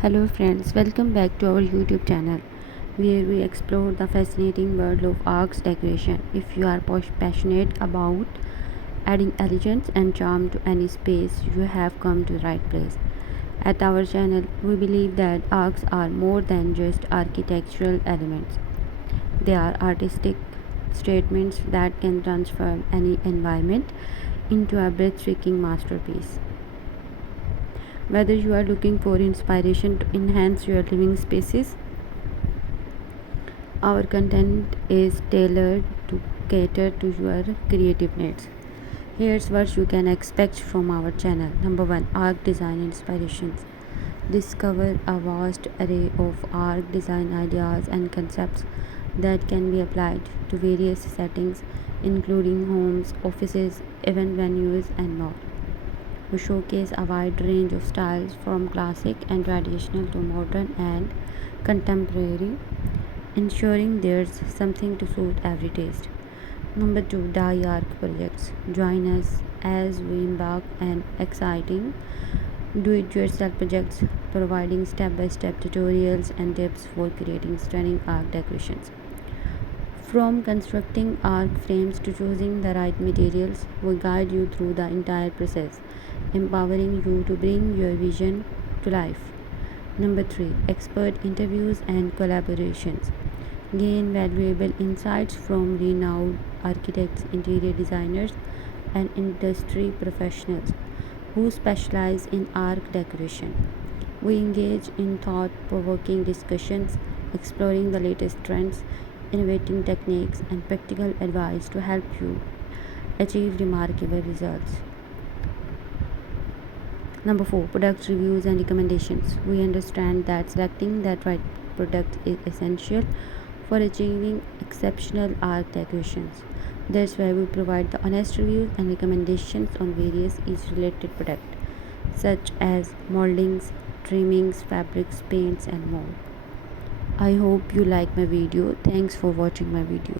Hello friends, welcome back to our YouTube channel where we explore the fascinating world of arcs decoration. If you are passionate about adding elegance and charm to any space, you have come to the right place. At our channel, we believe that arcs are more than just architectural elements. They are artistic statements that can transform any environment into a breathtaking masterpiece. Whether you are looking for inspiration to enhance your living spaces, our content is tailored to cater to your creative needs. Here's what you can expect from our channel. Number 1, Arc Design Inspirations. Discover a vast array of arc design ideas and concepts that can be applied to various settings, including homes, offices, event venues, and more. We showcase a wide range of styles from classic and traditional to modern and contemporary, ensuring there's something to suit every taste. Number 2, Die Arc Projects. Join us as we embark on exciting do-it-yourself projects, providing step-by-step tutorials and tips for creating stunning arc decorations. From constructing arc frames to choosing the right materials, we guide you through the entire process, empowering you to bring your vision to life. Number 3, Expert Interviews and Collaborations. Gain valuable insights from renowned architects, interior designers, and industry professionals who specialize in arc decoration. We engage in thought provoking discussions, exploring the latest trends, innovating techniques, and practical advice to help you achieve remarkable results. Number 4, Product Reviews and Recommendations. We understand that selecting that right product is essential for achieving exceptional art decorations. That's why we provide the honest reviews and recommendations on various each related products, such as moldings, trimmings, fabrics, paints, and more. I hope you like my video. Thanks for watching my video.